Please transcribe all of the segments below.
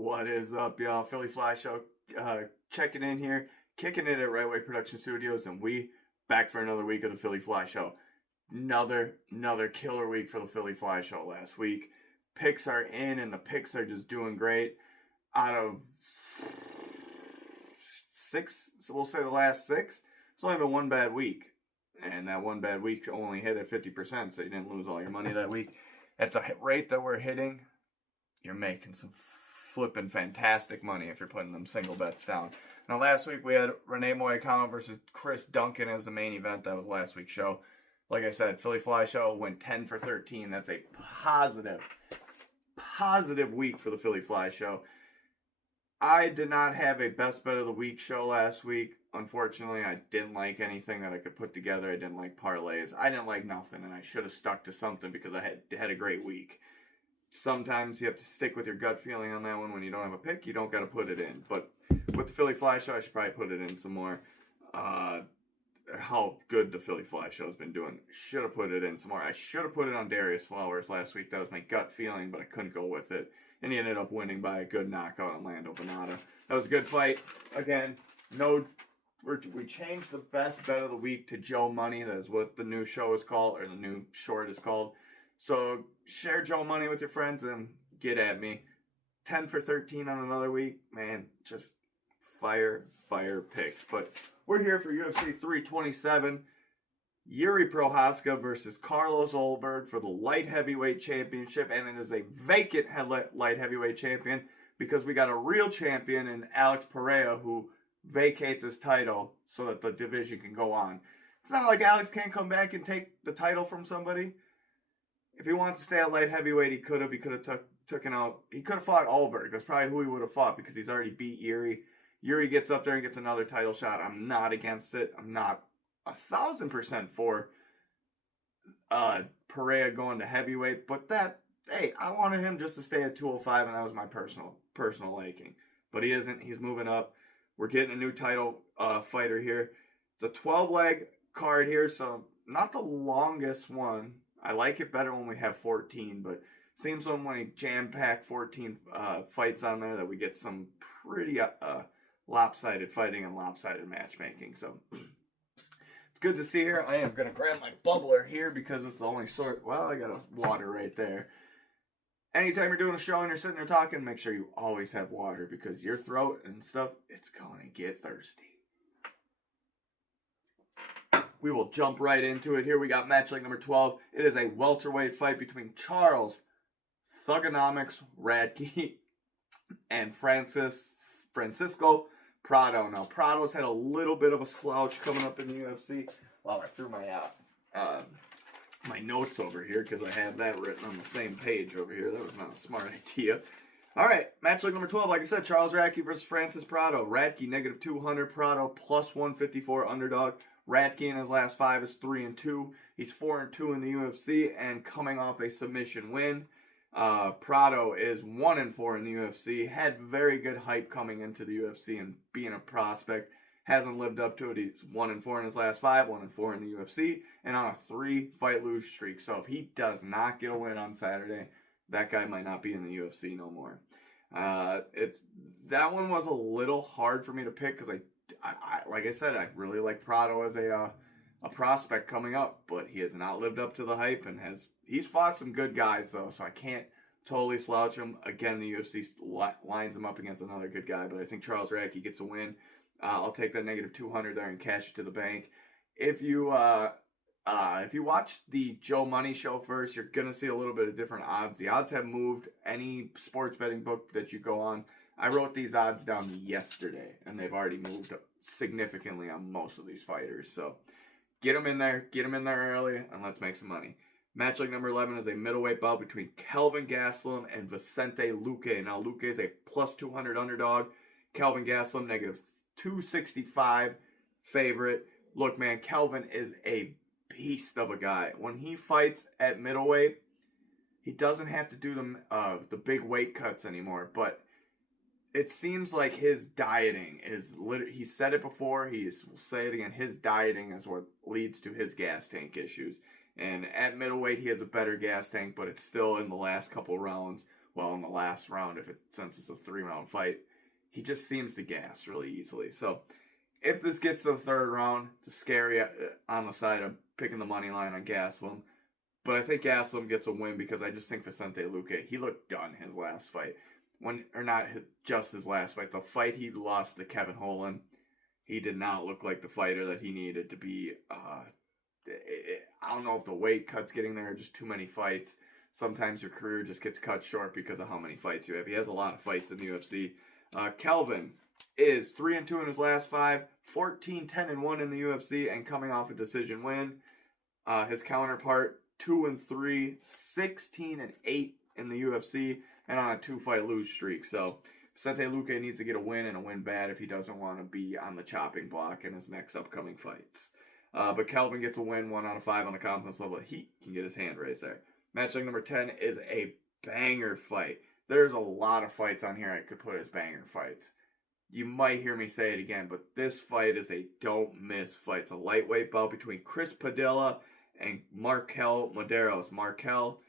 What is up, y'all? Philly Fly Show checking in here, kicking it at Right Way Production Studios, and we back for another week of the Philly Fly Show. Another killer week for the Philly Fly Show last week. Picks are in, and the picks are just doing great. Out of 6, so we'll say the last 6, it's only been one bad week. And that one bad week only hit at 50%, so you didn't lose all your money that week. At the rate that we're hitting, you're making some flipping fantastic money if you're putting them single bets down. Now, last week we had Rene Moicano versus Chris Duncan as the main event. That was last week's show. Like I said, Philly Fly Show went 10 for 13. That's a positive week for the Philly Fly Show. I did not have a best bet of the week show last week. Unfortunately, I didn't like anything that I could put together. I didn't like parlays. I didn't like nothing, and I should have stuck to something because I had a great week. Sometimes you have to stick with your gut feeling on that one. When you don't have a pick, you don't got to put it in. But with the Philly Fly Show, I should probably put it in some more. How good the Philly Fly Show has been doing. Should have put it in some more. I should have put it on Darius Flowers last week. That was my gut feeling, but I couldn't go with it. And he ended up winning by a good knockout on Lando Bonata. That was a good fight. Again, we changed the best bet of the week to Joe Money. That is what the new show is called, or the new short is called. So share Joe Money with your friends and get at me. 10 for 13 on another week. Man, just fire picks. But we're here for UFC 327. Jiri Prochazka versus Carlos Ulberg for the light heavyweight championship. And it is a vacant light heavyweight champion because we got a real champion in Alex Pereira who vacates his title so that the division can go on. It's not like Alex can't come back and take the title from somebody. If he wants to stay at light heavyweight, he could have. He could have taken out. He could have fought Ulberg. That's probably who he would have fought because he's already beat Jiri. Jiri gets up there and gets another title shot. I'm not against it. I'm not 1,000% for Pereira going to heavyweight. But hey, I wanted him just to stay at 205, and that was my personal liking. But he isn't. He's moving up. We're getting a new title fighter here. It's a 12-leg card here, so not the longest one. I like it better when we have 14, but seems when we jam-pack 14 fights on there that we get some pretty lopsided fighting and lopsided matchmaking. So it's good to see here. I am going to grab my bubbler here because it's the only sort. Well, I got a water right there. Anytime you're doing a show and you're sitting there talking, make sure you always have water because your throat and stuff, it's going to get thirsty. We will jump right into it. Here we got match like number 12. It is a welterweight fight between Charles Thugonomics Radke and Francisco Prado. Now, Prado's had a little bit of a slouch coming up in the UFC. Well, I threw my notes over here because I have that written on the same page over here. That was not a smart idea. All right, match like number 12. Like I said, Charles Radke versus Francis Prado. Radke -200, Prado +154 underdog. Radke in his last 5 is 3-2. He's 4-2 in the UFC and coming off a submission win. Prado is 1-4 in the UFC. Had very good hype coming into the UFC and being a prospect. Hasn't lived up to it. He's 1-4 in his last 5, 1-4 in the UFC, and on a 3-fight lose streak. So if he does not get a win on Saturday, that guy might not be in the UFC no more. That one was a little hard for me to pick because I like I said, I really like Prado as a prospect coming up, but he has not lived up to the hype and he's fought some good guys though, so I can't totally slouch him. Again, the UFC lines him up against another good guy, but I think Charles Radke gets a win. I'll take that -200 there and cash it to the bank. If you watch the Joe Money show first, you're gonna see a little bit of different odds. The odds have moved. Any sports betting book that you go on, I wrote these odds down yesterday, and they've already moved up significantly on most of these fighters. So get them in there early, and let's make some money. Match like number 11 is a middleweight bout between Kelvin Gastelum and Vicente Luque. Now, Luque is a +200 underdog. Kelvin Gastelum, -265 favorite. Look, man, Kelvin is a beast of a guy. When he fights at middleweight, he doesn't have to do the big weight cuts anymore, but it seems like his dieting is he said it before, will say it again, his dieting is what leads to his gas tank issues. And at middleweight, he has a better gas tank, but it's still in the last couple rounds well, in the last round, since it's a 3-round fight, he just seems to gas really easily. So if this gets to the third round, it's scary on the side of picking the money line on Gastelum. But I think Gastelum gets a win because I just think Vicente Luque, he looked done his last fight. Just his last fight. The fight he lost to Kevin Holland, he did not look like the fighter that he needed to be. I don't know if the weight cut's getting there or just too many fights. Sometimes your career just gets cut short because of how many fights you have. He has a lot of fights in the UFC. Kelvin is 3-2 in his last 5, 14-10-1 in the UFC, and coming off a decision win. His counterpart, 2-3, 16-8 in the UFC, and on a 2-fight lose streak. So Vicente Luque needs to get a win, and a win bad if he doesn't want to be on the chopping block in his next upcoming fights. But Kelvin gets a win, 1 out of 5 on the confidence level. He can get his hand raised there. Matchup number 10 is a banger fight. There's a lot of fights on here I could put as banger fights. You might hear me say it again, but this fight is a don't miss fight. It's a lightweight bout between Chris Padilla and Markel Medeiros. Markel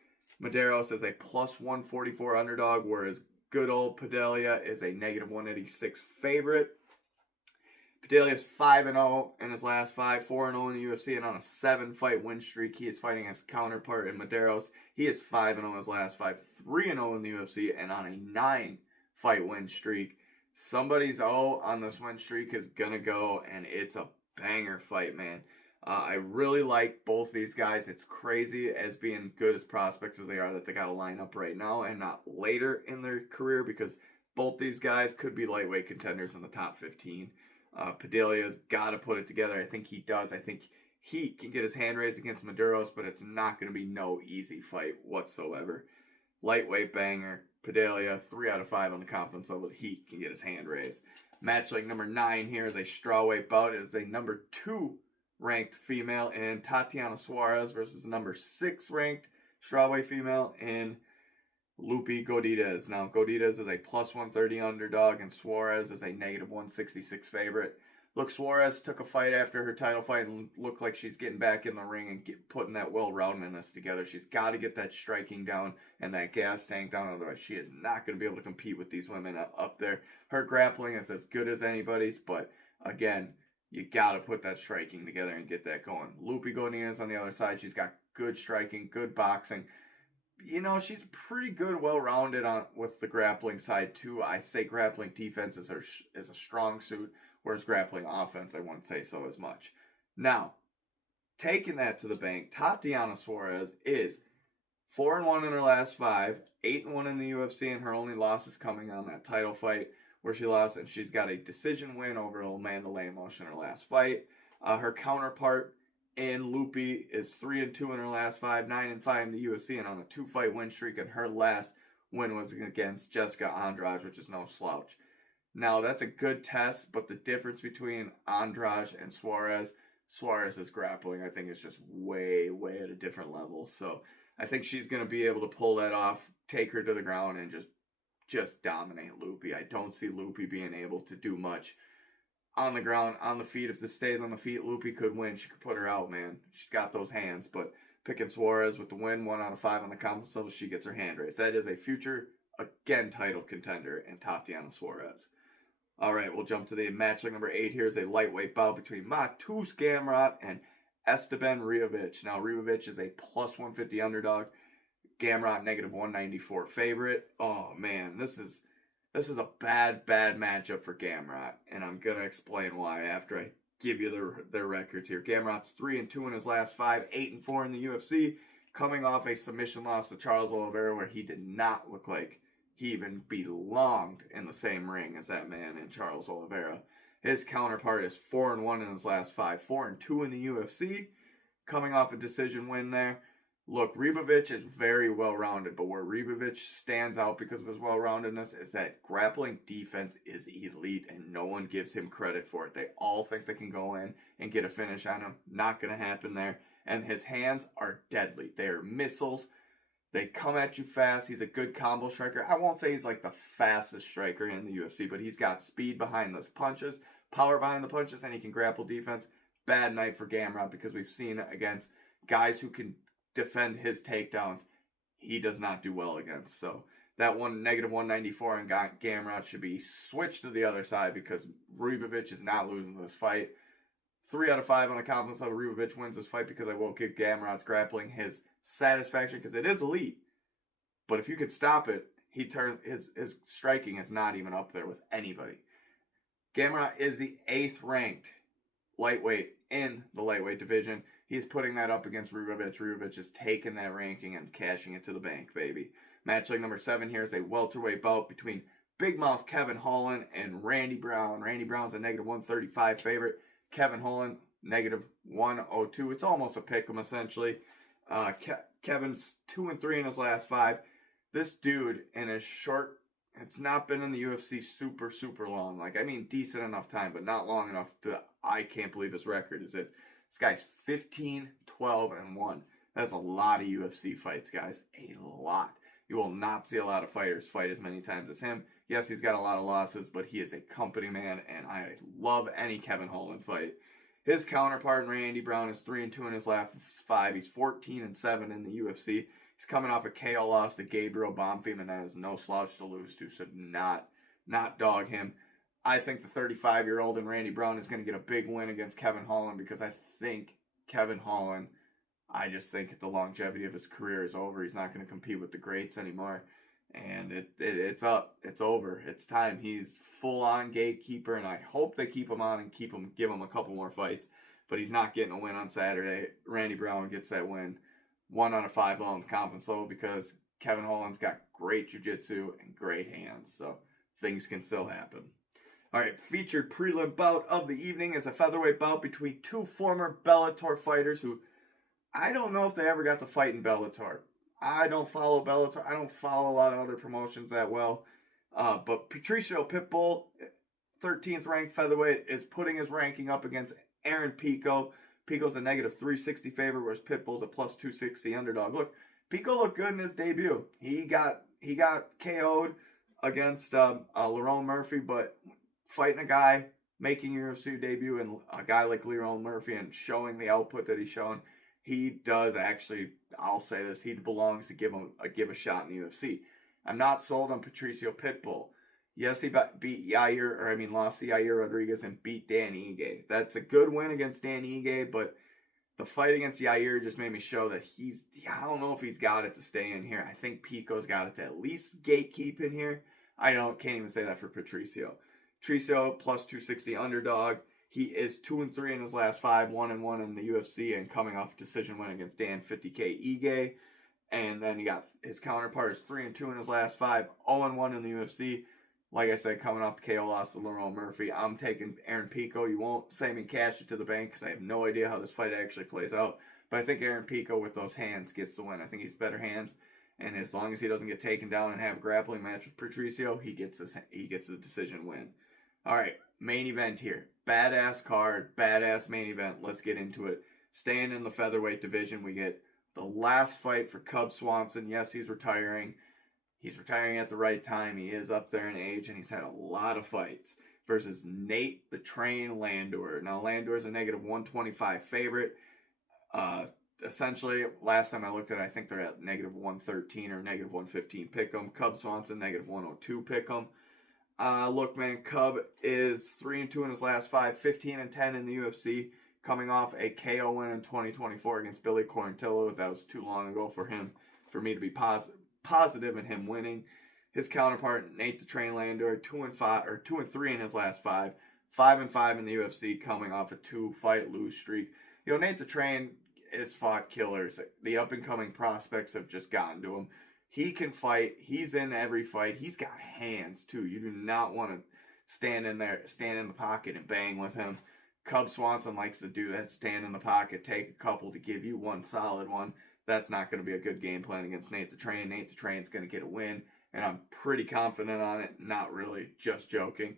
Medeiros is a plus 144 underdog, whereas good old Padilla is a negative 186 favorite. Padilla is 5-0 in his last 5, 4-0 in the UFC, and on a 7-fight win streak. He is fighting his counterpart in Medeiros. He is 5-0 in his last 5, 3-0 in the UFC, and on a 9-fight win streak. Somebody's O on this win streak is going to go, and it's a banger fight, man. I really like both these guys. It's crazy as being good as prospects as they are that they got to line up right now and not later in their career, because both these guys could be lightweight contenders in the top 15. Padilla's got to put it together. I think he does. I think he can get his hand raised against Medeiros, but it's not going to be no easy fight whatsoever. Lightweight banger. Padilla, 3 out of 5 on the confidence level. He can get his hand raised. Match like number 9 here is a strawweight bout. It is a number 2 ranked female in Tatiana Suarez versus the number 6 ranked strawweight female in Lupi Godinez. Now, Godinez is a plus 130 underdog, and Suarez is a negative 166 favorite. Look, Suarez took a fight after her title fight and looked like she's getting back in the ring and putting that well-roundedness together. She's got to get that striking down and that gas tank down, otherwise she is not going to be able to compete with these women up there. Her grappling is as good as anybody's, but again, you got to put that striking together and get that going. Lupi Godinez on the other side, she's got good striking, good boxing. You know, she's pretty good, well-rounded with the grappling side, too. I say grappling defense is a strong suit, whereas grappling offense, I wouldn't say so as much. Now, taking that to the bank, Tatiana Suarez is 4-1 in her last 5, 8-1 in the UFC, and her only loss is coming on that title fight where she lost, and she's got a decision win over Amanda Lemos in her last fight. Her counterpart in Lupi is 3-2 in her last 5, 9-5 in the UFC, and on a 2-fight win streak, and her last win was against Jessica Andrade, which is no slouch. Now, that's a good test, but the difference between Andrade and Suarez's grappling, I think, is just way, way at a different level. So I think she's going to be able to pull that off, take her to the ground, and just dominate Lupi. I don't see Lupi being able to do much on the ground, on the feet. If this stays on the feet, Lupi could win. She could put her out, man. She's got those hands. But picking Suarez with the win, 1 out of 5 on the confidence level, she gets her hand raised. That is a future, again, title contender in Tatiana Suarez. All right, we'll jump to the matchup number 8. Here's a lightweight bout between Matus Gamrot and Esteban Ribovic. Now, Ribovic is a plus 150 underdog. Gamrot, negative 194 favorite. Oh, man, this is a bad matchup for Gamrot, and I'm going to explain why after I give you their records here. Gamrot's 3-2 in his last 5, 8-4 in the UFC, coming off a submission loss to Charles Oliveira where he did not look like he even belonged in the same ring as that man in Charles Oliveira. His counterpart is 4-1 in his last 5, 4-2 in the UFC, coming off a decision win there. Look, Ribovic is very well-rounded, but where Ribovic stands out because of his well-roundedness is that grappling defense is elite, and no one gives him credit for it. They all think they can go in and get a finish on him. Not going to happen there. And his hands are deadly. They are missiles. They come at you fast. He's a good combo striker. I won't say he's like the fastest striker in the UFC, but he's got speed behind those punches, power behind the punches, and he can grapple defense. Bad night for Gamrot because we've seen against guys who can defend his takedowns. He does not do well against. So that one negative 194 on Gamrot should be switched to the other side because Rubovic is not losing this fight. 3 out of 5 on the confidence level. Rubovic wins this fight because I won't give Gamrot's grappling his satisfaction because it is elite. But if you could stop it, his striking is not even up there with anybody. Gamrot is the 8th ranked lightweight in the lightweight division. He's putting that up against Rubovic. Rubovic is taking that ranking and cashing it to the bank, baby. Match leg number 7 here is a welterweight bout between Big Mouth Kevin Holland and Randy Brown. Randy Brown's a negative 135 favorite. Kevin Holland, negative 102. It's almost a pick 'em, essentially. Kevin's 2-3 in his last 5. This dude, in his short, it's not been in the UFC super long. Like, I mean, decent enough time, but not long enough to, I can't believe his record is this. This guy's 15-12-1. That's a lot of UFC fights, guys. A lot. You will not see a lot of fighters fight as many times as him. Yes, he's got a lot of losses, but he is a company man, and I love any Kevin Holland fight. His counterpart, Randy Brown, is 3-2 in his last 5. He's 14-7 in the UFC. He's coming off a KO loss to Gabriel Bonfim, and that is no slouch to lose to, so not dog him. I think the 35-year-old in Randy Brown is going to get a big win against Kevin Holland because I think Kevin Holland, I just think the longevity of his career is over. He's not going to compete with the greats anymore. And it's up. It's over. It's time. He's full-on gatekeeper, and I hope they keep him on and give him a couple more fights. But he's not getting a win on Saturday. Randy Brown gets that win. 1 out of 5 on the confidence level because Kevin Holland's got great jiu-jitsu and great hands. So things can still happen. All right, featured prelim bout of the evening is a featherweight bout between 2 former Bellator fighters who I don't know if they ever got to fight in Bellator. I don't follow Bellator. I don't follow a lot of other promotions that well. But Patricio Pitbull, 13th ranked featherweight, is putting his ranking up against Aaron Pico. Pico's a negative 360 favorite, whereas Pitbull's a plus 260 underdog. Look, Pico looked good in his debut. He got KO'd against Lerone Murphy, but fighting a guy making your UFC debut and a guy like Lerone Murphy and showing the output that he's shown, he does actually, I'll say this, he belongs to give a shot in the UFC. I'm not sold on Patricio Pitbull. Yes, he lost to Yair Rodriguez and beat Dan Ige. That's a good win against Dan Ige, but the fight against Yair just made me show that I don't know if he's got it to stay in here. I think Pico's got it to at least gatekeep in here. Can't even say that for Patricio. Patricio, plus 260 underdog. He is 2-3 in his last 5, 1-1 in the UFC, and coming off a decision win against Dan 50K Ige. And then you got his counterpart is 3-2 in his last 5, 0-1 in the UFC. Like I said, coming off the KO loss to Lerone Murphy, I'm taking Aaron Pico. You won't say me cash it to the bank because I have no idea how this fight actually plays out. But I think Aaron Pico with those hands gets the win. I think he's better hands, and as long as he doesn't get taken down and have a grappling match with Patricio, he gets the decision win. All right, main event here. Badass card, badass main event. Let's get into it. Staying in the featherweight division, we get the last fight for Cub Swanson. Yes, he's retiring. He's retiring at the right time. He is up there in age, and he's had a lot of fights. Versus Nate the Train Landor. Now, Landor is a negative 125 favorite. Essentially, last time I looked at it, I think they're at negative 113 or negative 115 pick'em. Cub Swanson, negative 102 pick'em. Look, man, Cub is 3-2 in his last 5, 15-10 in the UFC, coming off a KO win in 2024 against Billy Quarantillo. That was too long ago for me to be positive in him winning. His counterpart, Nate the Train Landor, 2-3 in his last 5, 5-5 in the UFC, coming off a 2-fight lose streak. Nate the Train has fought killers. The up-and-coming prospects have just gotten to him. He can fight. He's in every fight. He's got hands, too. You do not want to stand in the pocket and bang with him. Cub Swanson likes to do that. Stand in the pocket, take a couple to give you one solid one. That's not going to be a good game plan against Nate the Train. Nate the Train's going to get a win, and I'm pretty confident on it. Not really, just joking.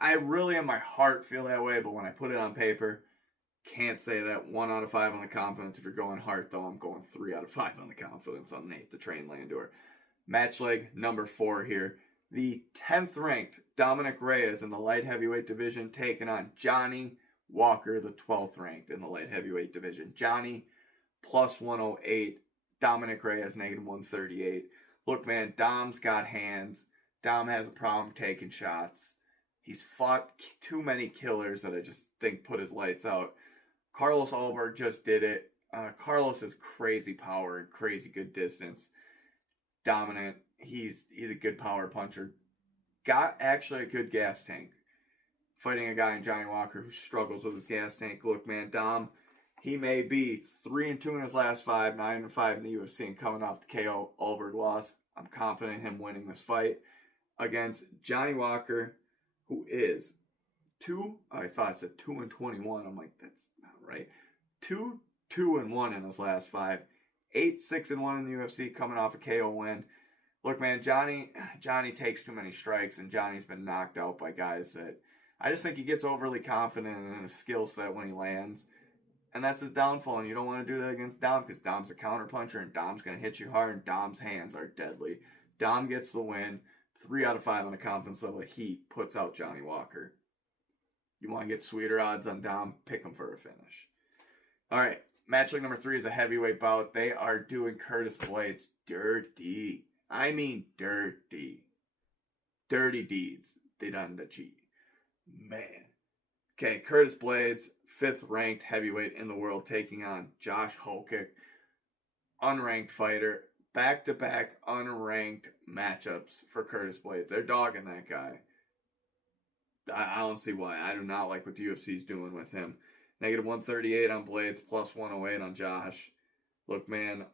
I really in my heart feel that way, but when I put it on paper, can't say that. 1 out of 5 on the confidence. If you're going heart, though, I'm going 3 out of 5 on the confidence on Nate the Train Landor. Match leg number 4 here. The 10th ranked Dominic Reyes in the light heavyweight division taking on Johnny Walker, the 12th ranked in the light heavyweight division. Johnny plus 108. Dominic Reyes, negative 138. Look, man, Dom's got hands. Dom has a problem taking shots. He's fought too many killers that I just think put his lights out. Carlos Ulberg just did it. Carlos has crazy power and crazy good distance. Dominant. He's a good power puncher. Got actually a good gas tank. Fighting a guy in Johnny Walker who struggles with his gas tank. Look, man, Dom, he may be 3-2 in his last 5, 9-5 in the UFC, and coming off the KO Ulberg loss. I'm confident in him winning this fight against Johnny Walker, who is 2. I thought I said 2-21. I'm like, that's not right. 2-1 in his last 5. 8-6-1 in the UFC, coming off a KO win. Look, man, Johnny takes too many strikes, and Johnny's been knocked out by guys that I just think he gets overly confident in his skill set when he lands. And that's his downfall, and you don't want to do that against Dom because Dom's a counterpuncher, and Dom's going to hit you hard, and Dom's hands are deadly. Dom gets the win. 3 out of 5 on the confidence level. He puts out Johnny Walker. You want to get sweeter odds on Dom? Pick him for a finish. All right, matchup number 3 is a heavyweight bout. They are doing Curtis Blades dirty. I mean dirty. Dirty deeds. They done the cheat. Man. Okay, Curtis Blades, 5th ranked heavyweight in the world, taking on Josh Hokic, unranked fighter. Back-to-back unranked matchups for Curtis Blades. They're dogging that guy. I don't see why. I do not like what the UFC's doing with him. Negative 138 on Blades, plus 108 on Josh. Look, man,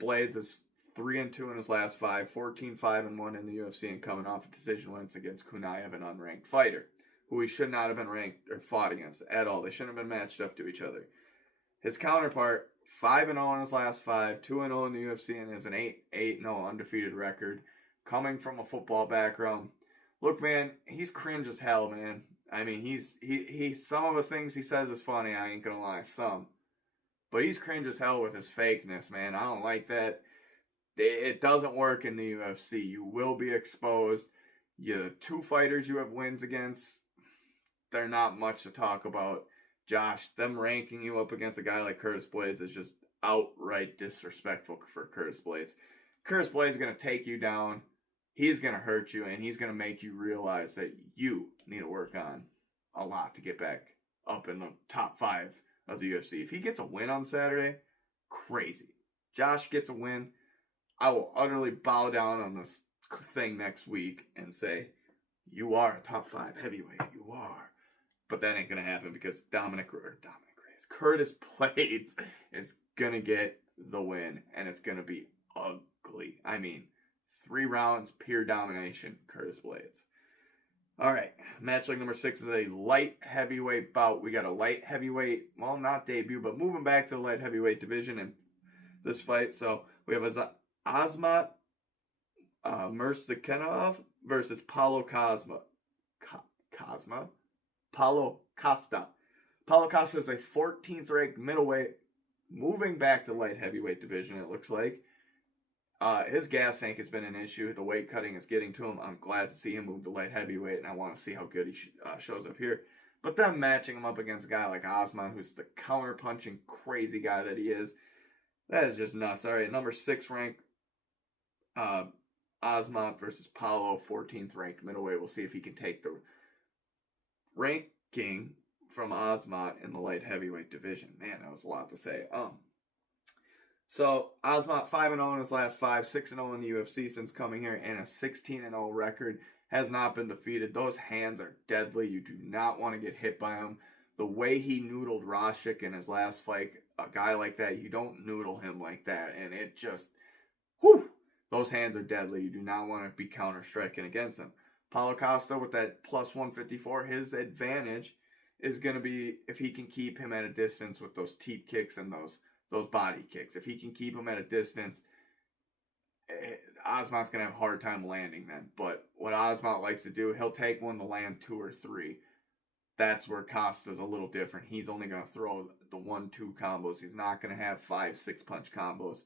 Blades is 3-2 in his last 5, 14-5-1 in the UFC, and coming off a decision wins against Kunaev, an unranked fighter, who he should not have been ranked or fought against at all. They shouldn't have been matched up to each other. His counterpart, 5-0 in his last 5, 2-0 in the UFC, and has an 8-0 undefeated record, coming from a football background. Look, man, he's cringe as hell, man. I mean, he's some of the things he says is funny, I ain't gonna lie, some. But he's cringe as hell with his fakeness, man. I don't like that. It doesn't work in the UFC. You will be exposed. The 2 fighters you have wins against, they're not much to talk about. Josh, them ranking you up against a guy like Curtis Blades is just outright disrespectful for Curtis Blades. Curtis Blades is going to take you down. He's going to hurt you, and he's going to make you realize that you need to work on a lot to get back up in the top 5 of the UFC. If he gets a win on Saturday, crazy. Josh gets a win, I will utterly bow down on this thing next week and say, you are a top 5 heavyweight. You are. But that ain't going to happen because Curtis Blades is going to get the win, and it's going to be ugly. I mean, 3 rounds, pure domination, Curtis Blades. All right, matchup number 6 is a light heavyweight bout. We got a light heavyweight, well, not debut, but moving back to the light heavyweight division in this fight. So we have Azmat Murzakanov versus Paulo Costa. Paulo Costa is a 14th ranked middleweight, moving back to light heavyweight division, it looks like. His gas tank has been an issue. The weight cutting is getting to him. I'm glad to see him move to light heavyweight, and I want to see how good he shows up here. But then matching him up against a guy like Osman, who's the counter-punching crazy guy that he is, that is just nuts. All right, number 6 ranked Osman versus Paulo, 14th ranked middleweight. We'll see if he can take the ranking from Osman in the light heavyweight division. Man, that was a lot to say. So, Osman 5-0 in his last 5, 6-0 in the UFC since coming here, and a 16-0 record. Has not been defeated. Those hands are deadly. You do not want to get hit by him. The way he noodled Rashik in his last fight, a guy like that, you don't noodle him like that. And it just, whew, those hands are deadly. You do not want to be counter-striking against him. Paulo Costa with that plus 154, his advantage is going to be if he can keep him at a distance with those teep kicks and those body kicks. If he can keep him at a distance, Osman's going to have a hard time landing then. But what Osman likes to do, he'll take one to land 2 or 3. That's where Costa's a little different. He's only going to throw the 1-2 combos. He's not going to have 5-6 punch combos.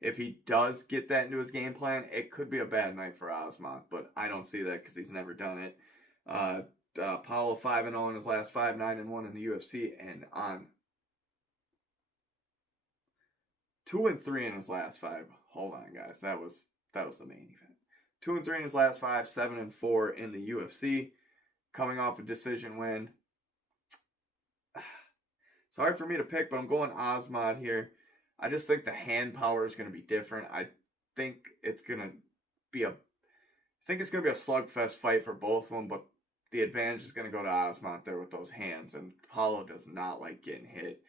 If he does get that into his game plan, it could be a bad night for Osman. But I don't see that because he's never done it. Paulo 5-0 in his last 5, 9-1 in the UFC. And on 2-3 in his last 5. Hold on, guys. That was the main event. 2-3 in his last 5, 7-4 in the UFC. Coming off a decision win. It's hard for me to pick, but I'm going Osmond here. I just think the hand power is going to be different. I think it's going to be a slugfest fight for both of them, but the advantage is going to go to Osmond there with those hands, and Paulo does not like getting hit.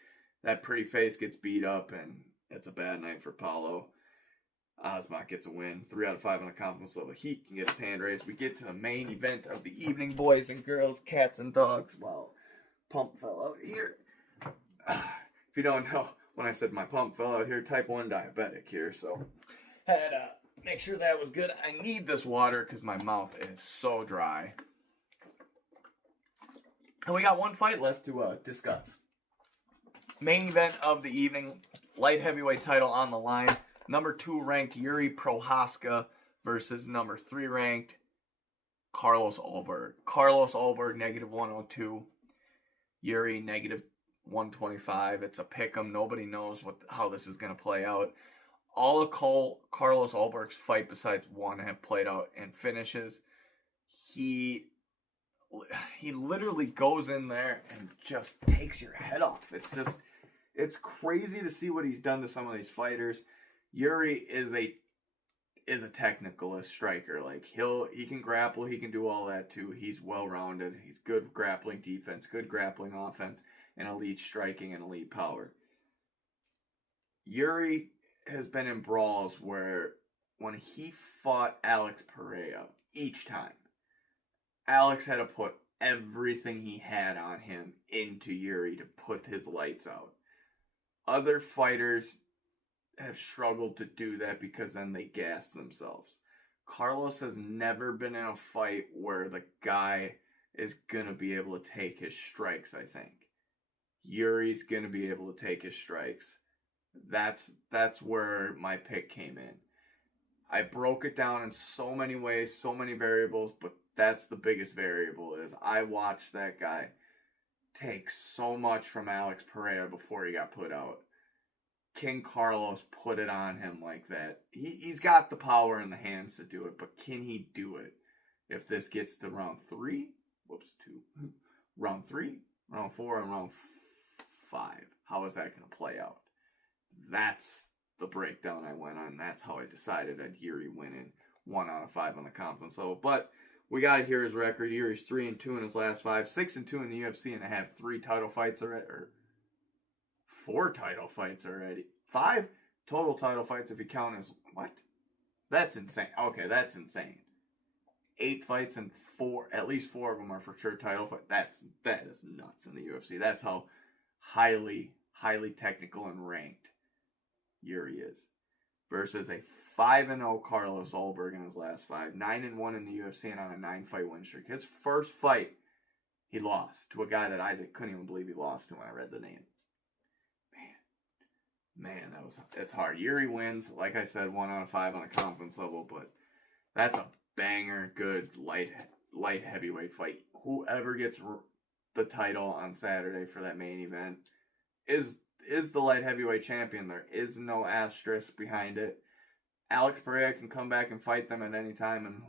That pretty face gets beat up, and it's a bad night for Paulo. Osmond gets a win. 3 out of 5 on the confidence level. He can get his hand raised. We get to the main event of the evening, boys and girls, cats and dogs. Wow, pump fell out here. If you don't know, when I said my pump fell out here, type 1 diabetic here, so had to make sure that was good. I need this water because my mouth is so dry. And we got one fight left to discuss. Main event of the evening, light heavyweight title on the line. Number 2 ranked Jiri Prochazka versus number 3 ranked Carlos Ulberg. Carlos Ulberg, -102. Jiri, -125. It's a pick'em. Nobody knows how this is going to play out. All of Carlos Ulberg's fight besides one have played out in finishes. He literally goes in there and just takes your head off. It's crazy to see what he's done to some of these fighters. Jiri is a technicalist striker. Like he can grapple, he can do all that too. He's well-rounded. He's good grappling defense, good grappling offense, and elite striking and elite power. Jiri has been in brawls where when he fought Alex Pereira, each time, Alex had to put everything he had on him into Jiri to put his lights out. Other fighters have struggled to do that because then they gas themselves. Carlos has never been in a fight where the guy is going to be able to take his strikes, I think. Yuri's going to be able to take his strikes. That's where my pick came in. I broke it down in so many ways, so many variables, but that's the biggest variable is I watched that guy take so much from Alex Pereira before he got put out. Can Carlos put it on him like that? He's got the power in the hands to do it, but can he do it if this gets to round 3? Round 3, round 4, and round 5. How is that going to play out? That's the breakdown I went on. That's how I decided that Jiri winning 1 out of 5 on the confidence level. But we got to hear his record. Jiri's 3-2 in his last 5, 6-2 in the UFC, and I have 3 title fights already, or 4 title fights already. 5 total title fights if you count as what? That's insane. Okay, that's insane. 8 fights and at least 4 of them are for sure title fights. That is nuts in the UFC. That's how highly technical and ranked Jiri is. Versus a 5-0 Carlos Ulberg in his last 5, 9-1 in the UFC and on a 9-fight win streak. His first fight, he lost to a guy that I couldn't even believe he lost to when I read the name. Man, it's hard. Jiri wins, like I said, 1 out of 5 on a confidence level, but that's a banger, good light heavyweight fight. Whoever gets the title on Saturday for that main event is the light heavyweight champion. There is no asterisk behind it. Alex Pereira can come back and fight them at any time, and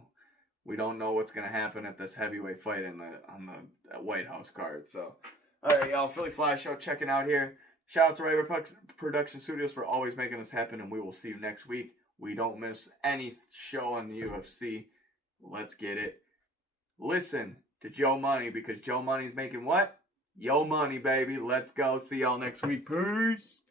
we don't know what's going to happen at this heavyweight fight on the White House card. So, all right, y'all, Philly Fly Show checking out here. Shout out to Raver Production Studios for always making this happen, and we will see you next week. We don't miss any show on the UFC. Let's get it. Listen to Joe Money, because Joe Money's making what? Yo money, baby. Let's go. See y'all next week. Peace.